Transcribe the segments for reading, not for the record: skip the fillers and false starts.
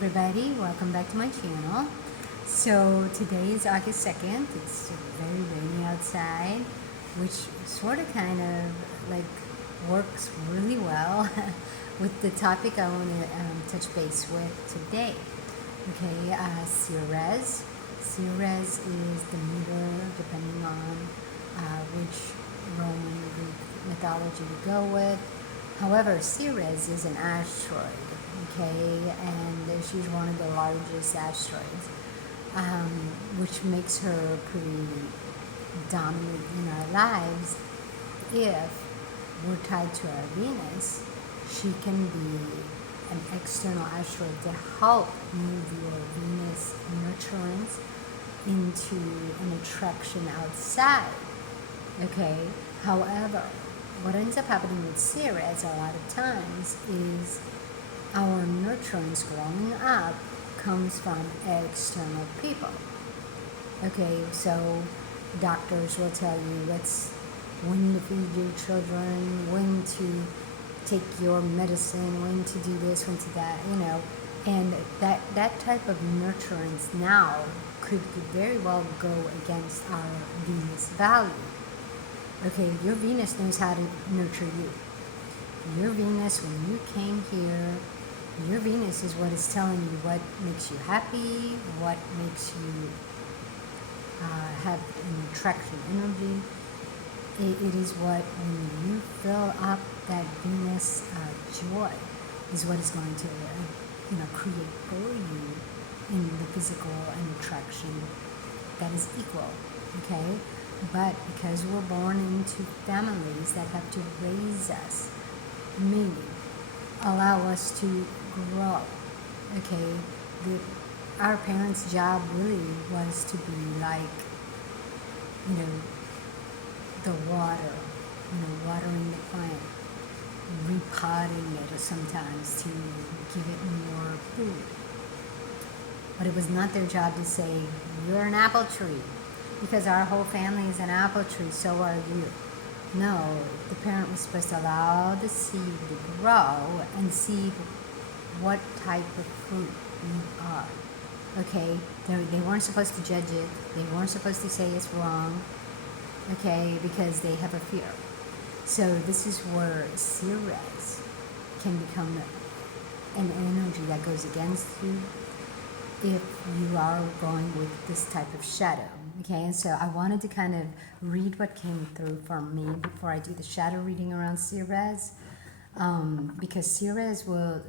everybody, welcome back to my channel. So today is August 2nd. It's very rainy outside, which sort of kind of like works really well with the topic I want to touch base with today. Okay, Ceres. Ceres is the meter depending on which Roman Greek mythology you go with. However, Ceres is an asteroid, okay, and she's one of the largest asteroids, which makes her pretty dominant in our lives. If we're tied to our Venus, she can be an external asteroid to help move your Venus nurturance into an attraction outside, okay? However, what ends up happening with Ceres a lot of times is our nurturance growing up comes from external people. Okay, so doctors will tell you when to feed your children, when to take your medicine, when to do this, when to that, and that type of nurturance now could very well go against our Venus value. Okay, your Venus knows how to nurture you. Your Venus, when you came here, your Venus is what is telling you what makes you happy, what makes you have an attraction energy. It is what, when you fill up that Venus joy, is what is going to create for you in the physical and attraction that is equal, okay? But because we're born into families that have to raise us, meaning allow us to grow, okay? Our parents' job really was to be like, the water, watering the plant, repotting it sometimes to give it more food. But it was not their job to say, you're an apple tree, because our whole family is an apple tree, so are you. No, the parent was supposed to allow the seed to grow and see what type of fruit you are. Okay, they weren't supposed to judge it. They weren't supposed to say it's wrong, okay, because they have a fear. So this is where Ceres can become an energy that goes against you if you are going with this type of shadow, okay? And so I wanted to kind of read what came through for me before I do the shadow reading around Ceres, because Ceres will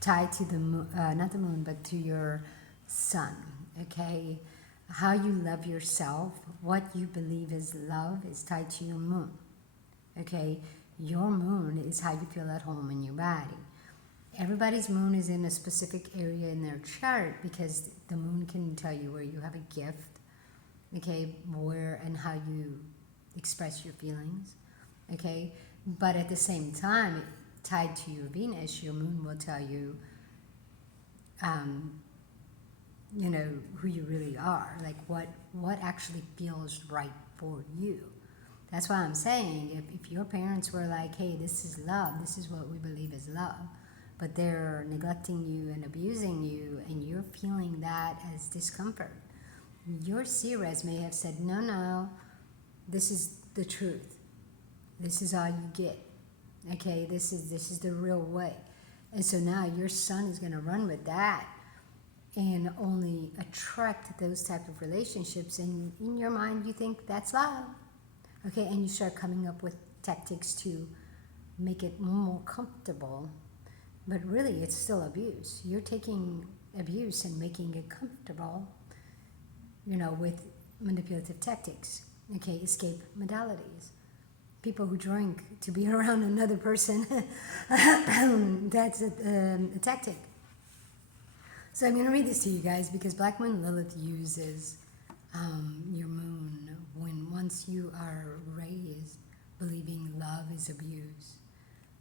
tie to the moon, not the moon, but to your sun, okay? How you love yourself, what you believe is love, is tied to your moon, okay? Your moon is how you feel at home in your body. Everybody's moon is in a specific area in their chart because the moon can tell you where you have a gift, okay, where and how you express your feelings, okay? But at the same time, tied to your Venus, your moon will tell you, who you really are, like what actually feels right for you. That's why I'm saying if your parents were like, hey, this is love, this is what we believe is love, but they're neglecting you and abusing you, and you're feeling that as discomfort, your Ceres may have said, no, this is the truth. This is all you get. Okay, this is the real way. And so now your sun is going to run with that and only attract those type of relationships. And in your mind, you think that's love. Okay, and you start coming up with tactics to make it more comfortable. But really, it's still abuse. You're taking abuse and making it comfortable, with manipulative tactics, okay, escape modalities. People who drink to be around another person, that's a tactic. So I'm going to read this to you guys because Black Moon Lilith uses your moon once you are raised believing love is abuse.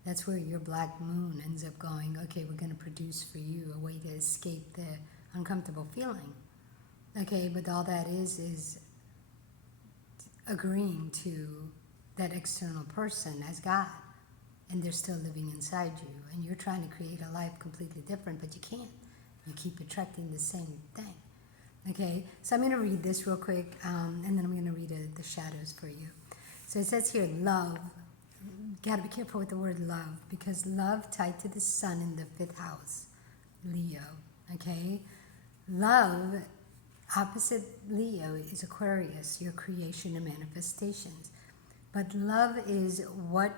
That's where your Black Moon ends up going, okay, we're going to produce for you a way to escape the uncomfortable feeling. Okay, but all that is agreeing to that external person as God, and they're still living inside you, and you're trying to create a life completely different, but you can't. You keep attracting the same thing. Okay, so I'm going to read this real quick, and then I'm going to read the shadows for you. So it says here, love. Got to be careful with the word love, because love tied to the sun in the 5th house, Leo. Okay, love opposite Leo is Aquarius, your creation and manifestations. But love is what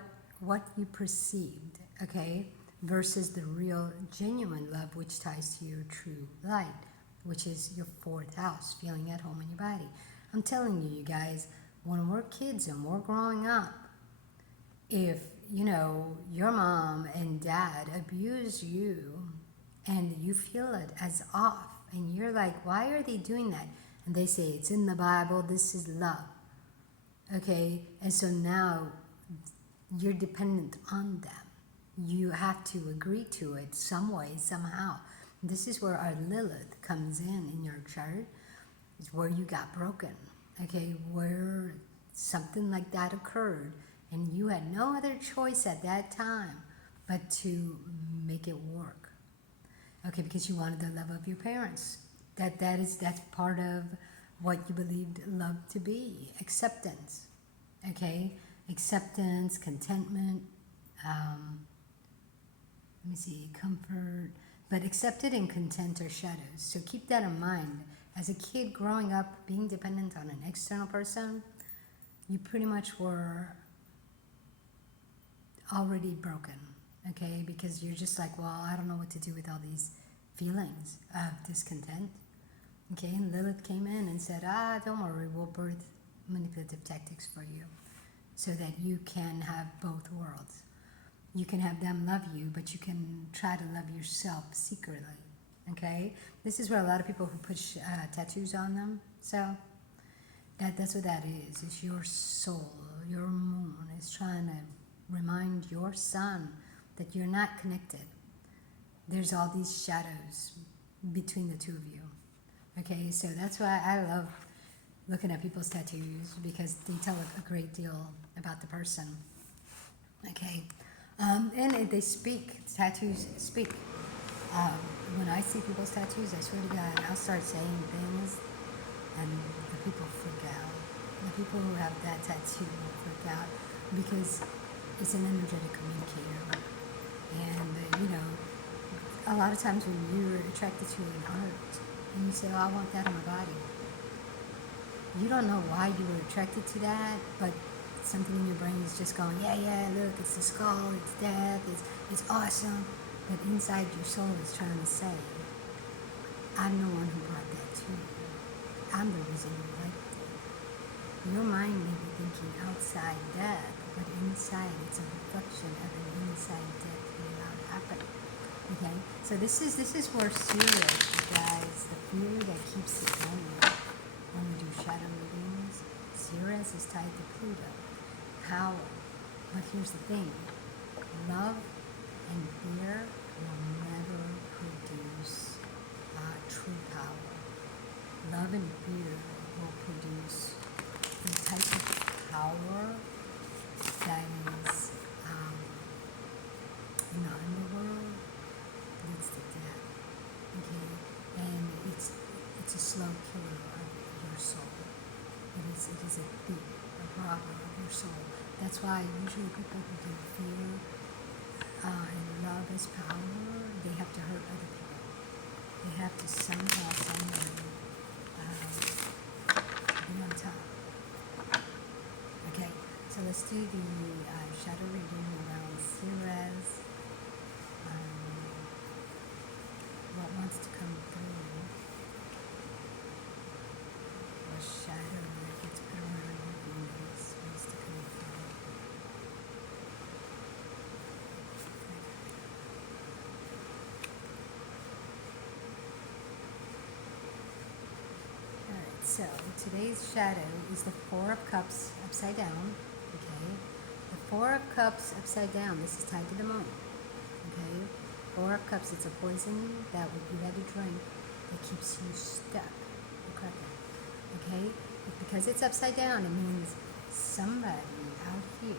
you perceived, okay, versus the real, genuine love, which ties to your true light, which is your 4th house, feeling at home in your body. I'm telling you, you guys, when we're kids and we're growing up, if, your mom and dad abuse you and you feel it as off, and you're like, why are they doing that? And they say, it's in the Bible, this is love. Okay, and so now you're dependent on them. You have to agree to it some way, somehow. This is where our Lilith comes in your chart. It's where you got broken, okay, where something like that occurred, and you had no other choice at that time but to make it work, okay, because you wanted the love of your parents. That's part of what you believed love to be, acceptance, okay, acceptance, contentment, let me see, comfort, but accepted and content are shadows. So keep that in mind. As a kid growing up, being dependent on an external person, you pretty much were already broken, okay? Because you're just like, well, I don't know what to do with all these feelings of discontent, okay? And Lilith came in and said, don't worry, we'll birth manipulative tactics for you so that you can have both worlds. You can have them love you, but you can try to love yourself secretly, okay? This is where a lot of people who push tattoos on them, so that's what that is. It's your soul, your moon is trying to remind your sun that you're not connected. There's all these shadows between the two of you, okay? So that's why I love looking at people's tattoos, because they tell a great deal about the person, okay? And they speak, tattoos speak. When I see people's tattoos, I swear to God, I'll start saying things and the people freak out. The people who have that tattoo will freak out because it's an energetic communicator. And, a lot of times when you're attracted to an art and you say, oh, I want that on my body, you don't know why you were attracted to that, but something in your brain is just going, yeah, look, it's the skull, it's death, it's awesome. But inside your soul is trying to say, I'm the one who brought that to you. I'm the reason you liked it. Your mind may be thinking outside death, but inside it's a reflection of an inside death being allowed to happen. Okay? So this is where Ceres, you guys, the fear that keeps it going when we do shadow readings. Ceres is tied to Pluto. Power. But here's the thing, love and fear will never produce true power. Love and fear will produce the type of power that is in the underworld leads to death. Okay? And it's a slow killer of your soul. It is a thief, a robber of your soul. That's why usually people who do fear and love as power, they have to hurt other people. They have to somehow, someway be on top. Okay, so let's do the shadow reading around Ceres. What wants to come through? A shadow that gets put around your Venus wants to come through. Alright, so today's shadow is the Four of Cups upside down. Okay, the Four of Cups upside down, this is tied to the moon. Okay, Four of Cups, it's a poison that you had to drink that keeps you stuck. Okay, because it's upside down, it means somebody out here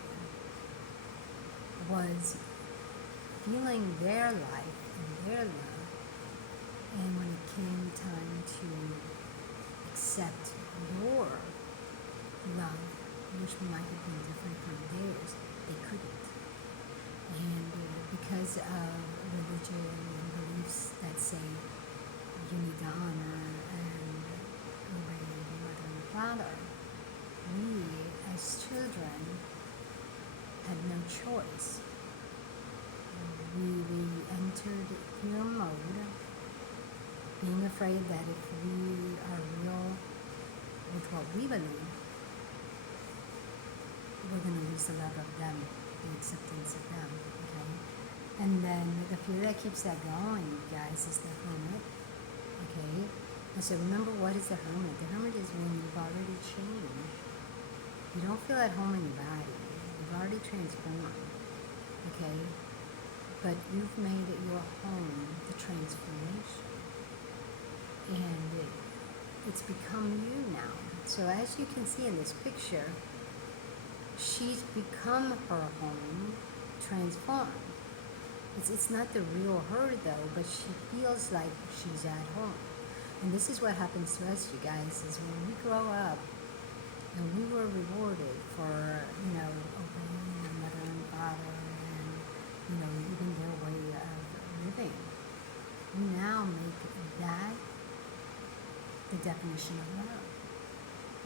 was feeling their life and their love And when it came time to accept your love, which might have been different from theirs, they couldn't. And because of religion and beliefs that say you need to honor and obey your mother and father, we as children had no choice. We entered fear mode, being afraid that if we are real with what we believe, we're going to lose the love of them, the acceptance of them, okay? And then the fear that keeps that going, guys, is the hermit, okay? And so remember, what is the hermit? The hermit is when you've already changed. You don't feel at home in your body. You've already transformed, okay? But you've made it your home, the transformation. And it's become you now. So as you can see in this picture, she's become her home, transformed. It's not the real her though, but she feels like she's at home. And this is what happens to us, you guys, is when we grow up and we were rewarded for, obeying our mother and father and, even their way of living. We now make that the definition of love.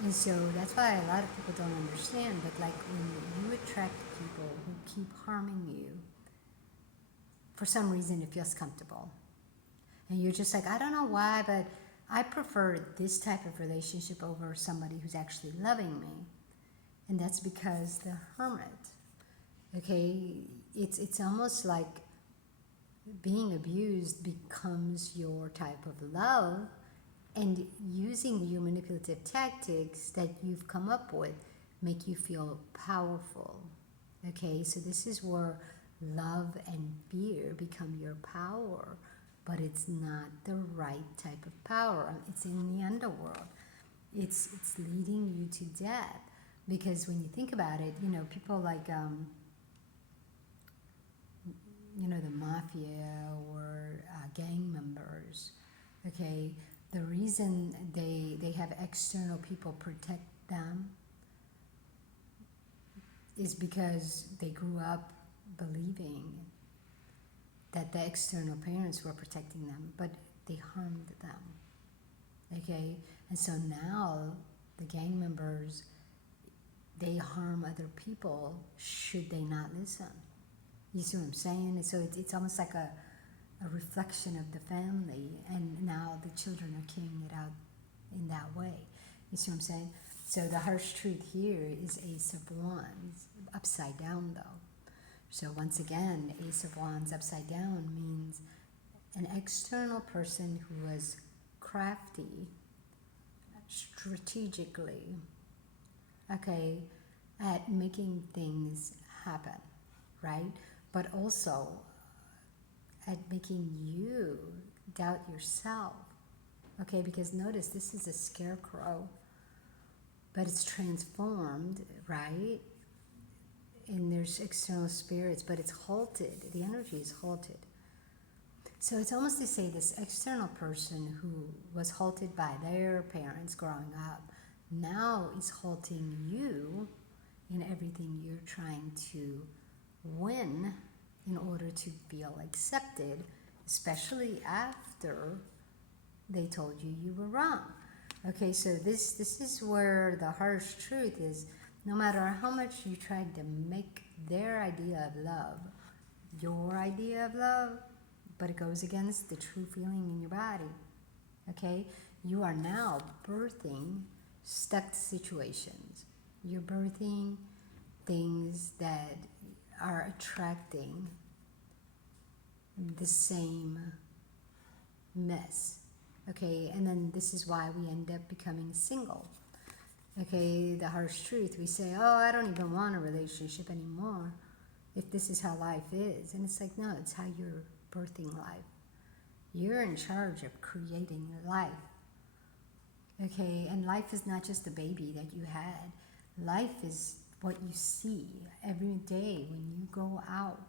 And so that's why a lot of people don't understand, but like when you attract people who keep harming you, for some reason it feels comfortable. And you're just like, I don't know why, but I prefer this type of relationship over somebody who's actually loving me. And that's because the hermit, okay, it's almost like being abused becomes your type of love, and using your manipulative tactics that you've come up with make you feel powerful. Okay, so this is where love and fear become your power, but it's not the right type of power. It's in the underworld. It's leading you to death. Because when you think about it, people like, the mafia or gang members, okay, the reason they have external people protect them is because they grew up believing that the external parents were protecting them, but they harmed them, okay? And so now the gang members, they harm other people should they not listen. You see what I'm saying? And so it's almost like a reflection of the family, and now the children are carrying it out in that way. You see what I'm saying? So the harsh truth here is Ace of Wands, upside down though. So once again, Ace of Wands upside down means an external person who was crafty, strategically, okay, at making things happen, right? But also at making you doubt yourself, okay? Because notice, this is a scarecrow, but it's transformed, right? And there's external spirits, but it's halted. The energy is halted. So it's almost to say this external person who was halted by their parents growing up now is halting you in everything you're trying to win in order to feel accepted, especially after they told you you were wrong. Okay, so this is where the harsh truth is. No matter how much you tried to make their idea of love your idea of love, but it goes against the true feeling in your body, okay? You are now birthing stuck situations. You're birthing things that are attracting the same mess, okay? And then this is why we end up becoming single, okay? The harsh truth, we say, oh, I don't even want a relationship anymore if this is how life is. And it's like, no, it's how you're birthing life. You're in charge of creating life, okay? And life is not just a baby that you had. Life is what you see every day when you go out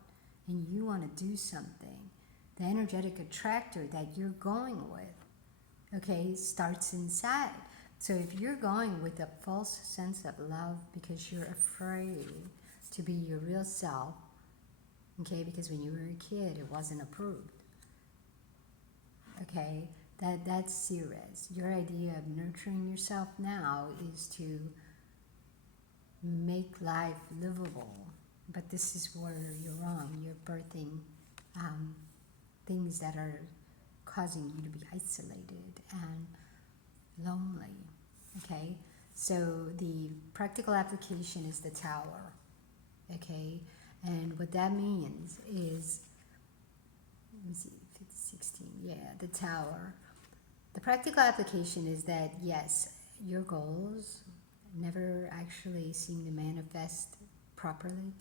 and you want to do something. the energetic attractor that you're going with, okay, starts inside. So if you're going with a false sense of love because you're afraid to be your real self, okay, because when you were a kid it wasn't approved, okay, that's Ceres. Your idea of nurturing yourself now is to make life livable, but this is where you're wrong. You're birthing things that are causing you to be isolated and lonely, okay? So the practical application is the tower, okay? And what that means is, let me see, 16, yeah, the tower. The practical application is that, yes, your goals never actually seem to manifest properly,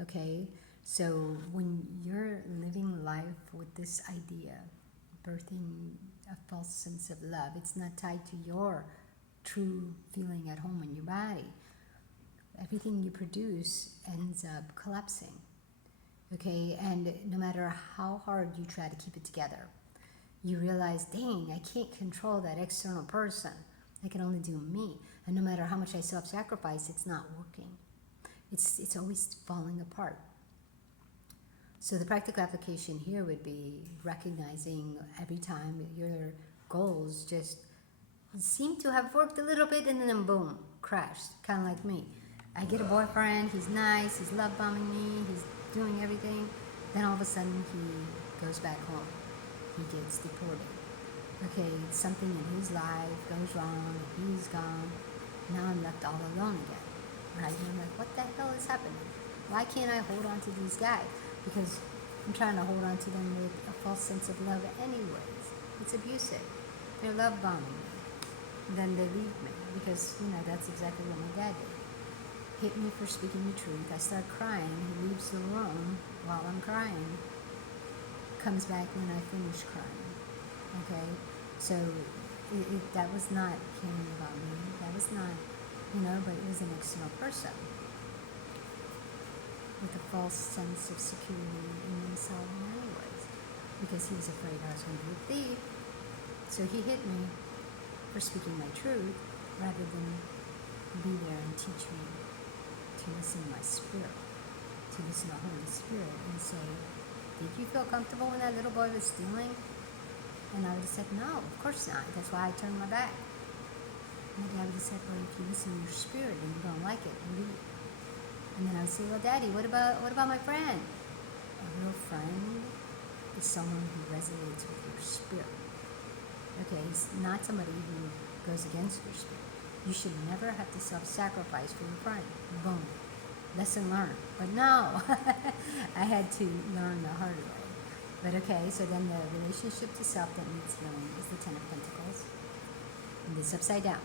okay? So when you're living life with this idea, birthing a false sense of love, it's not tied to your true feeling at home in your body. Everything you produce ends up collapsing, okay? And no matter how hard you try to keep it together, you realize, dang, I can't control that external person. I can only do me. And no matter how much I self-sacrifice, it's not working. It's always falling apart. So the practical application here would be recognizing every time your goals just seem to have worked a little bit and then boom, crashed, kind of like me. I get a boyfriend, he's nice, he's love bombing me, he's doing everything. Then all of a sudden he goes back home. He gets deported. Okay, something in his life goes wrong, he's gone. Now I'm left all alone again, right? And I'm like, what the hell is happening? Why can't I hold on to these guys? Because I'm trying to hold on to them with a false sense of love anyways. It's abusive. They're love bombing me. Then they leave me because, that's exactly what my dad did. Hit me for speaking the truth. I start crying. He leaves the room while I'm crying. Comes back when I finish crying. Okay? So that was not caring about me. That was not, but it was an external person with a false sense of security in himself anyways, because he was afraid I was going to be a thief. So he hit me for speaking my truth rather than be there and teach me to listen to my spirit, to listen to Holy Spirit and say, did you feel comfortable when that little boy was stealing? And I would have said, no, of course not. That's why I turned my back. Maybe I would have said, well, if you listen to your spirit and you don't like it, leave. And then I would say, well, Daddy, what about my friend? A real friend is someone who resonates with your spirit. Okay, it's not somebody who goes against your spirit. You should never have to self-sacrifice for your friend. Boom. Lesson learned. But no, I had to learn the hard way. But okay, so then the relationship to self that needs healing is the Ten of Pentacles. And this upside down.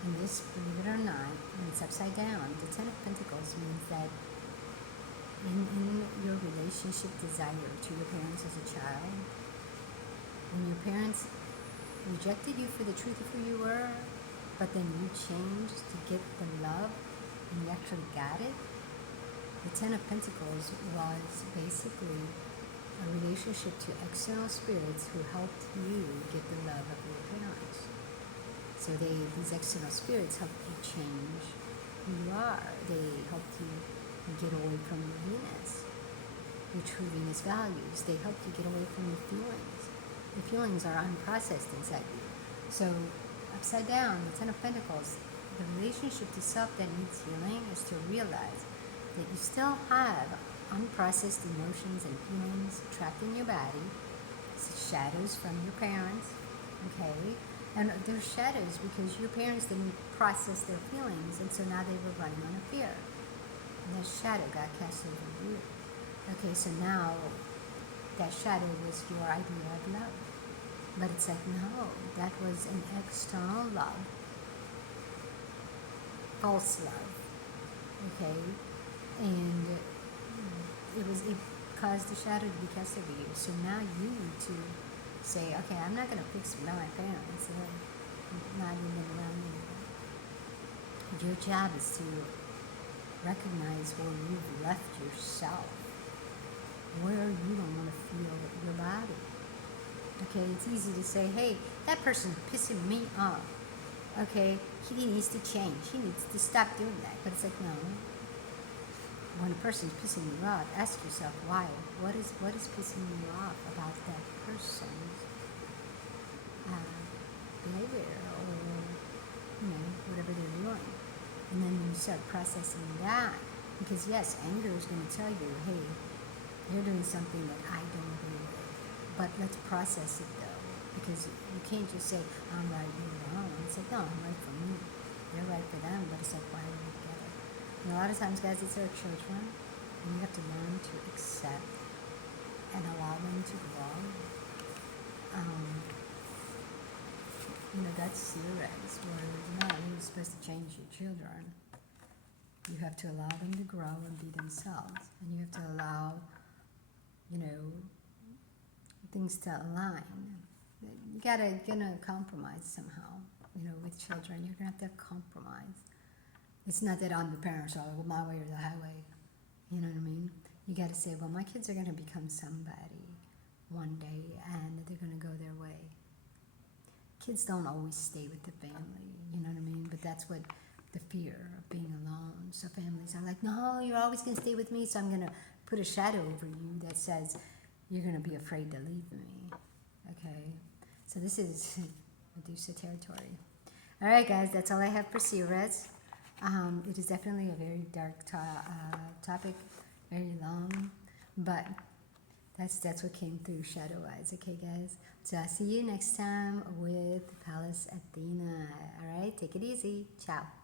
And this, believe it or not, when it's upside down, the Ten of Pentacles means that in your relationship desire to your parents as a child, when your parents rejected you for the truth of who you were, but then you changed to get the love, and you actually got it, the Ten of Pentacles was basically a relationship to external spirits who helped you get the love of your parents. So these external spirits helped you change who you are. They helped you get away from your Venus, your true Venus values. They helped you get away from your feelings. The feelings are unprocessed inside you. So upside down, the Ten of Pentacles, the relationship to self that needs healing is to realize that you still have unprocessed emotions and feelings trapped in your body. It's shadows from your parents, okay? And they're shadows because your parents didn't process their feelings, and so now they were running on a fear. And that shadow got cast over you. Okay, so now that shadow was your idea of love. But it's like, no, that was an external love, false love, okay? And it caused the shadow to be cast over you. So now you need to say, okay, I'm not going to fix my parents. They're not even around anymore. Your job is to recognize where you've left yourself. where you don't want to feel your body. Okay, it's easy to say, hey, that person's pissing me off. Okay, he needs to change. He needs to stop doing that. But it's like, no. When a person's pissing you off, ask yourself why. What is pissing you off about that person's behavior or whatever they're doing, and then you start processing that. Because yes, anger is going to tell you, hey, you're doing something that I don't agree with. But let's process it though, because you can't just say I'm right, you're wrong. It's like, no, I'm right for me. They're right for them, but it's like, why do we get it? And a lot of times, guys, it's our children, and you have to learn to accept and allow them to grow. That's Ceres, where you're supposed to change your children. You have to allow them to grow and be themselves, and you have to allow, things to align. You gonna compromise somehow. With children, you're gonna have to compromise. It's not that I'm the parent, so I go my way or the highway. You know what I mean? You got to say, well, my kids are going to become somebody one day, and they're going to go their way. Kids don't always stay with the family, you know what I mean? But that's what the fear of being alone. So families are like, no, you're always going to stay with me, so I'm going to put a shadow over you that says you're going to be afraid to leave me. Okay? So this is Medusa territory. All right, guys, that's all I have for Ceres. It is definitely a very dark topic, very long, but that's what came through Shadow Eyes. Okay, guys. So I'll see you next time with Palace Athena. All right, take it easy. Ciao.